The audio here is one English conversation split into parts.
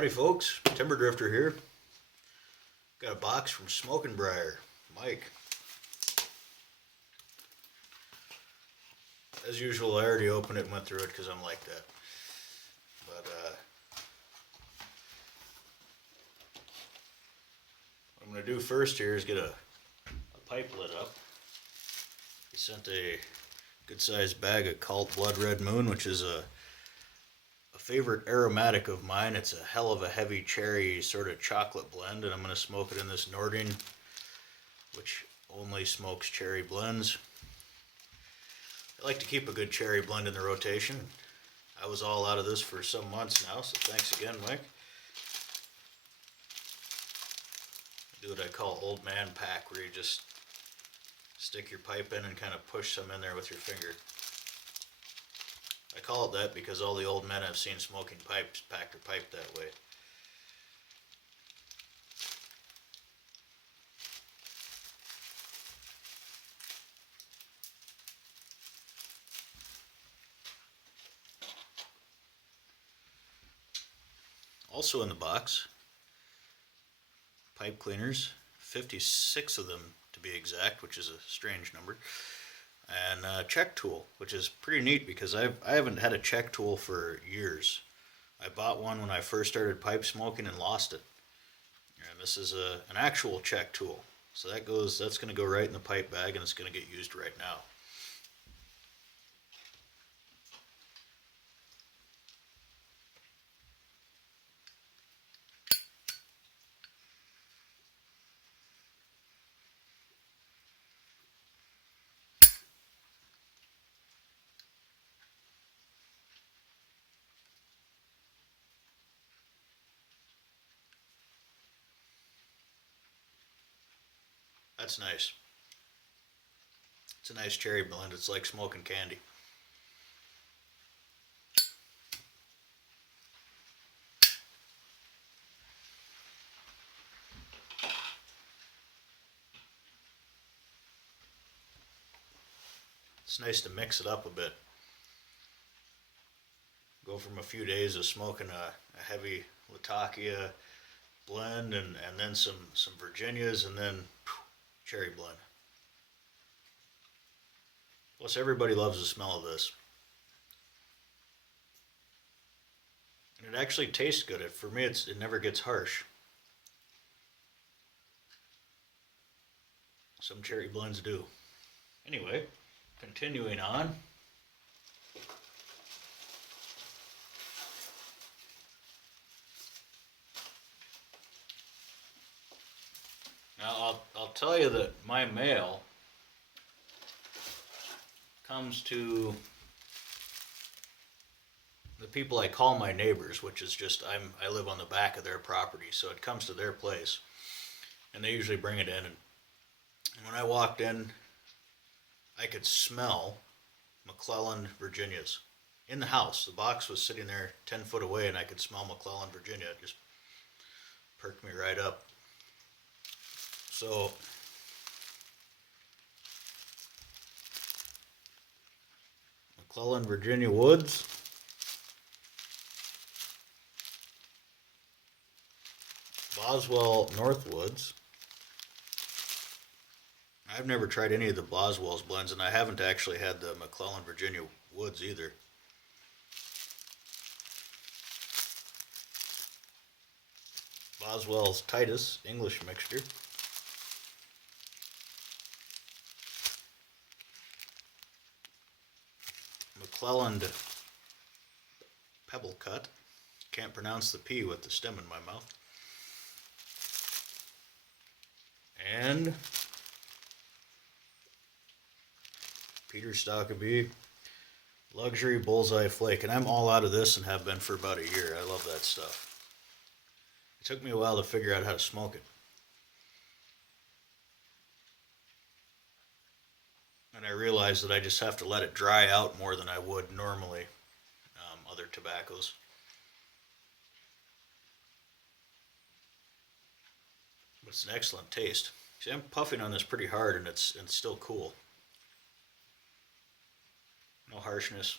Howdy folks, Timber Drifter here. Got a box from Smokin' Briar, Mike. As usual, I already opened it and went through it because I'm like that. But what I'm going to do first here is get a pipe lit up. He sent a good sized bag of Cult Blood Red Moon, which is a favorite aromatic of mine. It's a hell of a heavy cherry sort of chocolate blend, and I'm going to smoke it in this Nording, which only smokes cherry blends. I like to keep a good cherry blend in the rotation. I was all out of this for some months now, so thanks again, Mike. I do what I call old man pack, where you just stick your pipe in and kind of push some in there with your finger. I call it that because all the old men I've seen smoking pipes pack their pipe that way. Also in the box, pipe cleaners, 56 of them to be exact, which is a strange number, and a check tool, which is pretty neat because I haven't had a check tool for years. I bought one when I first started pipe smoking and lost it. And this is an actual check tool. So that's going to go right in the pipe bag, and it's going to get used right now. That's nice. It's a nice cherry blend. It's like smoking candy. It's nice to mix it up a bit. Go from a few days of smoking a heavy Latakia blend and then some Virginias and then cherry blend. Plus everybody loves the smell of this. And it actually tastes good. For me, it never gets harsh. Some cherry blends do. Anyway, continuing on. Now I'll tell you that my mail comes to the people I call my neighbors, which is just I live on the back of their property, so it comes to their place, and they usually bring it in. And when I walked in, I could smell McClellan Virginias in the house. The box was sitting there 10 foot away, and I could smell McClellan Virginia. It just perked me right up. So McClellan Virginia Woods. Boswell Northwoods. I've never tried any of the Boswell's blends, and I haven't actually had the McClellan Virginia Woods either. Boswell's Titus English mixture. McClellan Pebble Cut. Can't pronounce the P with the stem in my mouth. And Peter Stockeby Luxury Bullseye Flake. And I'm all out of this and have been for about a year. I love that stuff. It took me a while to figure out how to smoke it. And I realized that I just have to let it dry out more than I would normally other tobaccos. But it's an excellent taste. See, I'm puffing on this pretty hard, and it's still cool. No harshness.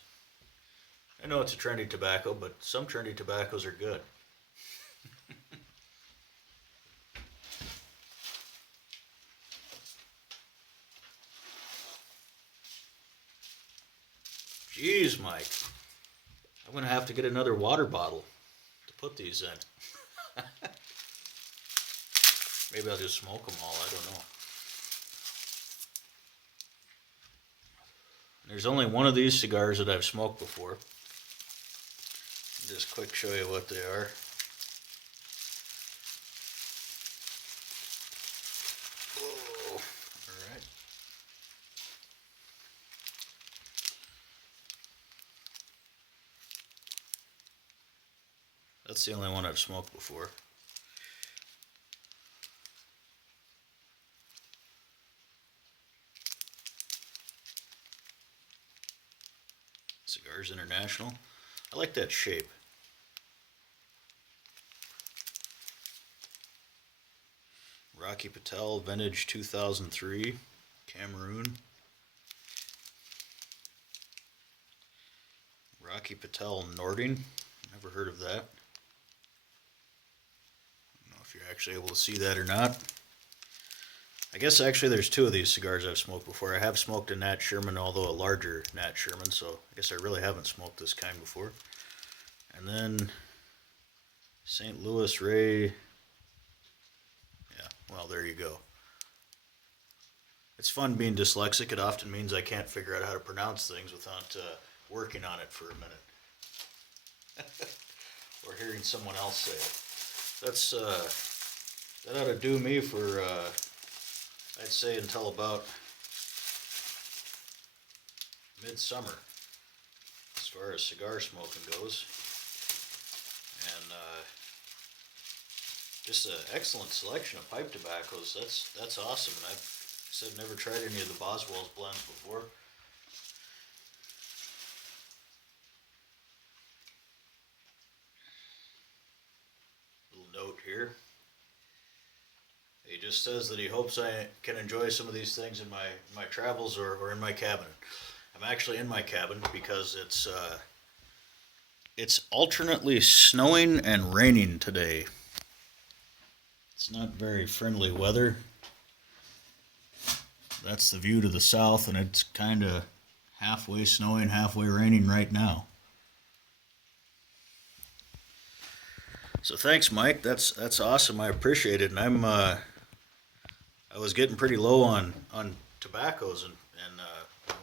I know it's a trendy tobacco, but some trendy tobaccos are good. Jeez, Mike. I'm going to have to get another water bottle to put these in. Maybe I'll just smoke them all. I don't know. There's only one of these cigars that I've smoked before. Just quick show you what they are. Oh, all right. That's the only one I've smoked before. Cigars International. I like that shape. Rocky Patel, vintage 2003, Cameroon. Rocky Patel Nording. Never heard of that. I don't know if you're actually able to see that or not. I guess actually there's two of these cigars I've smoked before. I have smoked a Nat Sherman, although a larger Nat Sherman, so I guess I really haven't smoked this kind before. And then St. Louis Ray. Yeah, well, there you go. It's fun being dyslexic. It often means I can't figure out how to pronounce things without working on it for a minute. Or hearing someone else say it. That ought to do me for, I'd say, until about midsummer, as far as cigar smoking goes. And just an excellent selection of pipe tobaccos. That's awesome. And I've said never tried any of the Boswell's blends before. Little note here. He just says that he hopes I can enjoy some of these things in my travels or in my cabin. I'm actually in my cabin because it's alternately snowing and raining today. It's not very friendly weather. That's the view to the south, and it's kind of halfway snowing, halfway raining right now. So thanks, Mike. That's awesome. I appreciate it. And I was getting pretty low on tobaccos, and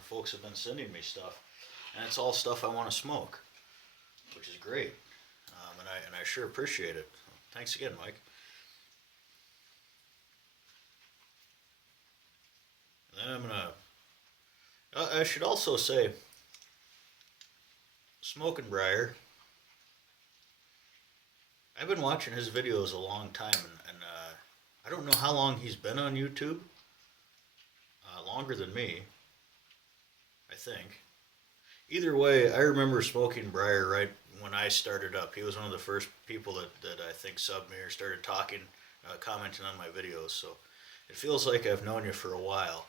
folks have been sending me stuff, and it's all stuff I want to smoke, which is great. And I sure appreciate it. Thanks again, Mike. Then I'm gonna. I should also say, Smokin' Briar. I've been watching his videos a long time, and I don't know how long he's been on YouTube. Longer than me, I think. Either way, I remember Smokin' Briar right when I started up. He was one of the first people that I think subbed me or started talking, commenting on my videos. So it feels like I've known you for a while.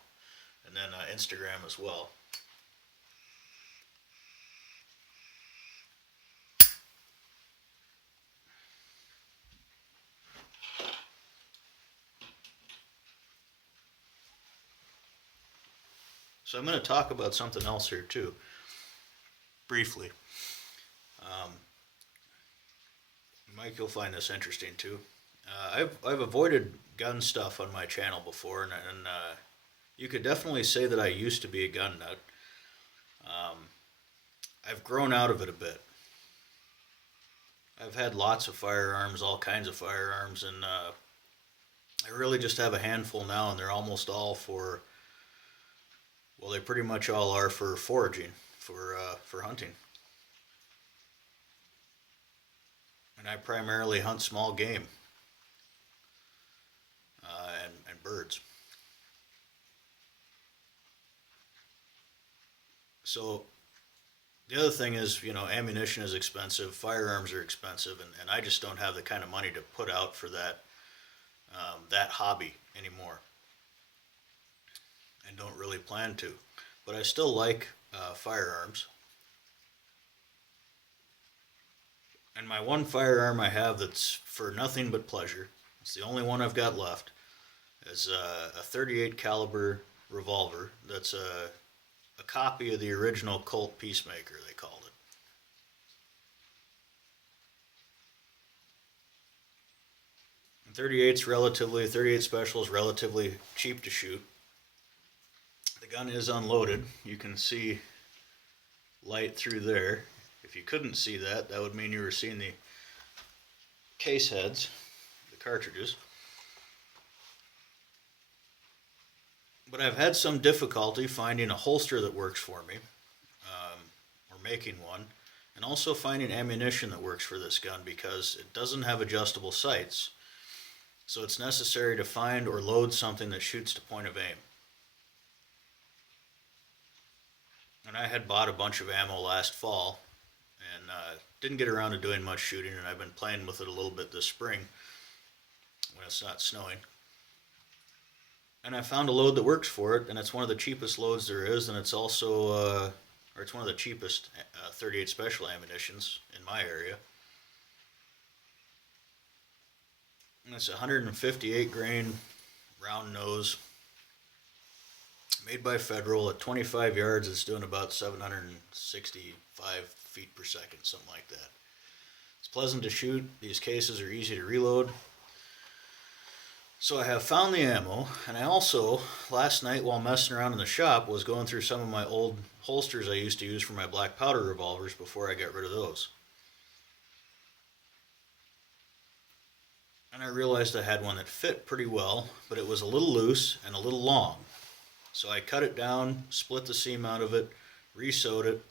And then Instagram as well. So I'm going to talk about something else here too, briefly. Mike, you'll find this interesting too. I've avoided gun stuff on my channel before, and you could definitely say that I used to be a gun nut. I've grown out of it a bit. I've had lots of firearms, all kinds of firearms, and I really just have a handful now, and they're almost all for, well, they pretty much all are for foraging, for hunting. And I primarily hunt small game and birds. So the other thing is, ammunition is expensive, firearms are expensive, and I just don't have the kind of money to put out for that hobby anymore, and don't really plan to. But I still like firearms. And my one firearm I have that's for nothing but pleasure, it's the only one I've got left, is a .38 caliber revolver. That's a a copy of the original Colt Peacemaker, they called it. And 38 special is relatively cheap to shoot. The gun is unloaded. You can see light through there. If you couldn't see that, that would mean you were seeing the case heads, the cartridges. But I've had some difficulty finding a holster that works for me, or making one, and also finding ammunition that works for this gun because it doesn't have adjustable sights. So it's necessary to find or load something that shoots to point of aim. And I had bought a bunch of ammo last fall and didn't get around to doing much shooting, and I've been playing with it a little bit this spring when it's not snowing. And I found a load that works for it, and it's one of the cheapest loads there is, and it's also, or it's one of the cheapest 38 special ammunitions in my area. And it's 158 grain round nose, made by Federal. At 25 yards, it's doing about 765 feet per second, something like that. It's pleasant to shoot. These cases are easy to reload. So I have found the ammo, and I also, last night while messing around in the shop, was going through some of my old holsters I used to use for my black powder revolvers before I got rid of those. And I realized I had one that fit pretty well, but it was a little loose and a little long. So I cut it down, split the seam out of it, re-sewed it,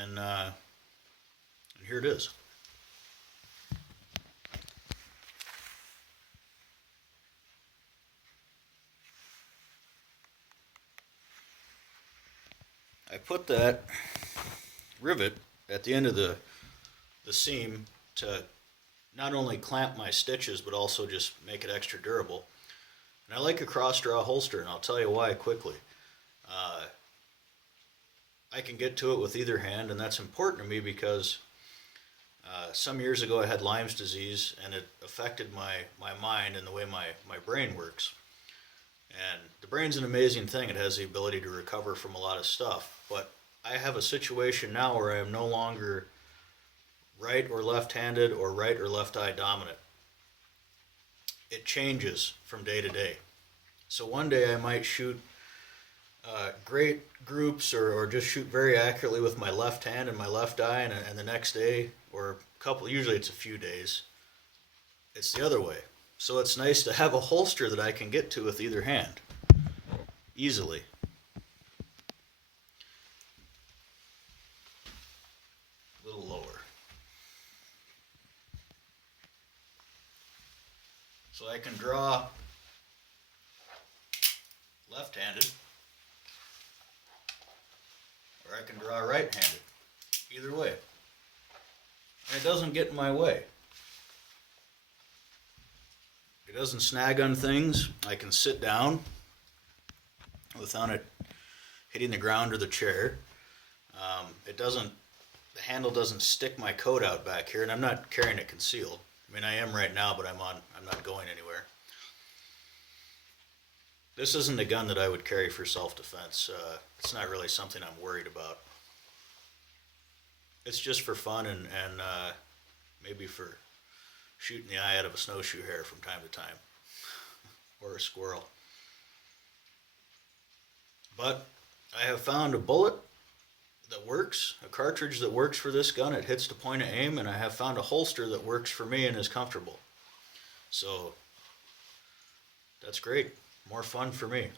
and here it is. I put that rivet at the end of the seam to not only clamp my stitches, but also just make it extra durable. And I like a cross-draw holster, and I'll tell you why quickly. I can get to it with either hand, and that's important to me because some years ago I had Lyme's disease, and it affected my mind and the way my brain works. And the brain's an amazing thing. It has the ability to recover from a lot of stuff. But I have a situation now where I am no longer right or left-handed or right or left-eye dominant. It changes from day to day. So one day I might shoot great groups or just shoot very accurately with my left hand and my left eye, and the next day, or a couple, usually it's a few days, it's the other way. So it's nice to have a holster that I can get to with either hand easily. A little lower. So I can draw left-handed, or I can draw right-handed. Either way. And it doesn't get in my way. It doesn't snag on things. I can sit down without it hitting the ground or the chair. The handle doesn't stick my coat out back here, and I'm not carrying it concealed. I mean, I am right now, but I'm not going anywhere. This isn't a gun that I would carry for self-defense. It's not really something I'm worried about. It's just for fun and maybe for shooting the eye out of a snowshoe hare from time to time, or a squirrel. But I have found a bullet that works, a cartridge that works for this gun. It hits to point of aim, and I have found a holster that works for me and is comfortable. So that's great. More fun for me.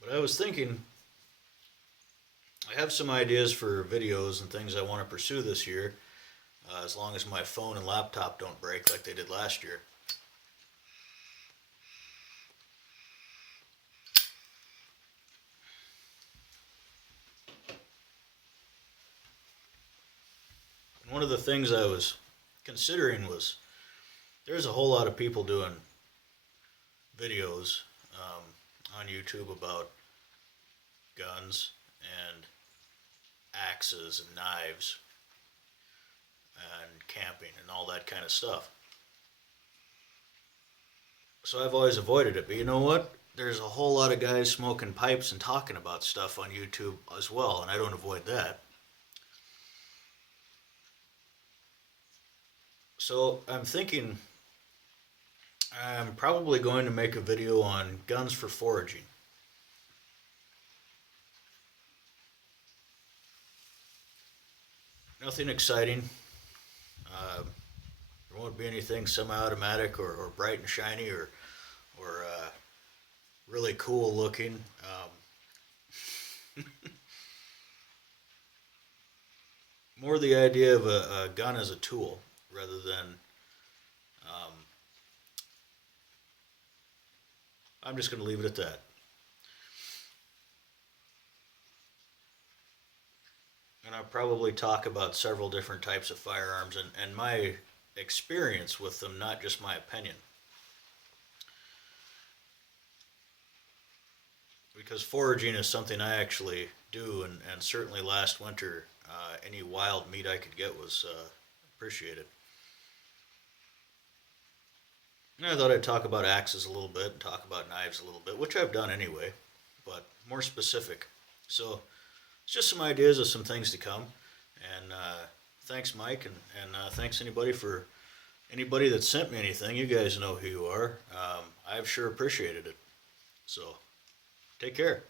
But I was thinking, I have some ideas for videos and things I want to pursue this year, as long as my phone and laptop don't break like they did last year. And one of the things I was considering was, there's a whole lot of people doing videos on YouTube about guns and axes and knives and camping and all that kind of stuff. So I've always avoided it. But you know what? There's a whole lot of guys smoking pipes and talking about stuff on YouTube as well, and I don't avoid that. So I'm thinking I'm probably going to make a video on guns for foraging. Nothing exciting. There won't be anything semi-automatic or bright and shiny or really cool looking. More the idea of a gun as a tool rather than. Um, I'm just going to leave it at that. And I'll probably talk about several different types of firearms and my experience with them, not just my opinion. Because foraging is something I actually do, and certainly last winter, any wild meat I could get was appreciated. And I thought I'd talk about axes a little bit and talk about knives a little bit, which I've done anyway, but more specific. So it's just some ideas of some things to come. And thanks, Mike, and thanks anybody that sent me anything. You guys know who you are. I've sure appreciated it. So take care.